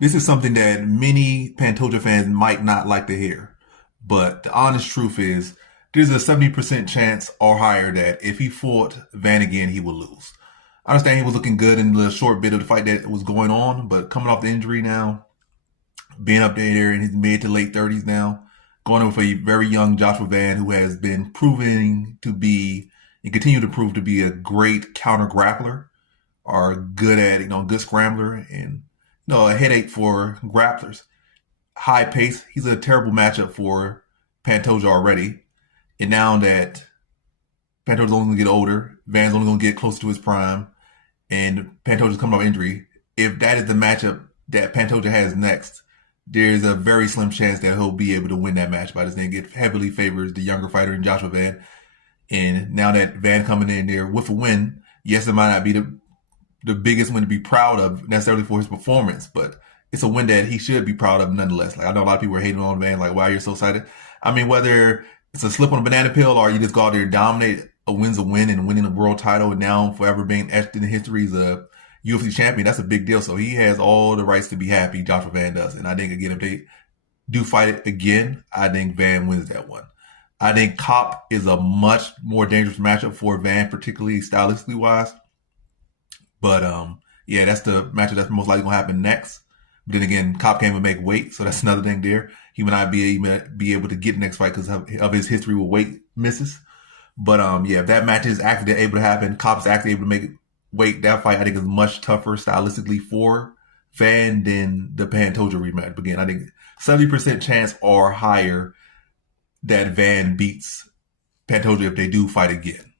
This is something that many Pantoja fans might not like to hear. But the honest truth is, there's a 70% chance or higher that if he fought Van again, he will lose. I understand he was looking good in the short bit of the fight that was going on, but coming off the injury now, being up there in his mid to late 30s now, going in with a very young Joshua Van who has been proving to be and continue to prove to be a great counter grappler or good at, good scrambler and, a headache for grapplers. High pace. He's a terrible matchup for Pantoja already. And now that Pantoja's only going to get older, Van's only going to get closer to his prime, and Pantoja's coming off injury, if that is the matchup that Pantoja has next, there's a very slim chance that he'll be able to win that match by this thing. It heavily favors the younger fighter in Joshua Van. And now that Van coming in there with a win, yes, it might not be the biggest win to be proud of necessarily for his performance, but it's a win that he should be proud of nonetheless. Like I know a lot of people are hating on Van, like, why you're so excited. I mean, whether it's a slip on a banana peel or you just go out there and dominate, a win's a win, and winning a world title and now forever being etched in the history as a UFC champion, that's a big deal. So he has all the rights to be happy, Joshua Van does. And I think, again, if they do fight it again, I think Van wins that one. I think Cop is a much more dangerous matchup for Van, particularly stylistically wise. But yeah, that's the matchup that's most likely gonna happen next. But then again, Cop can't even make weight, so that's another thing there. He might not be able to get the next fight because of his history with weight misses. But yeah, if that match is actually able to happen, Cop is actually able to make weight. That fight I think is much tougher stylistically for Van than the Pantoja rematch. But again, I think 70% chance or higher that Van beats Pantoja if they do fight again.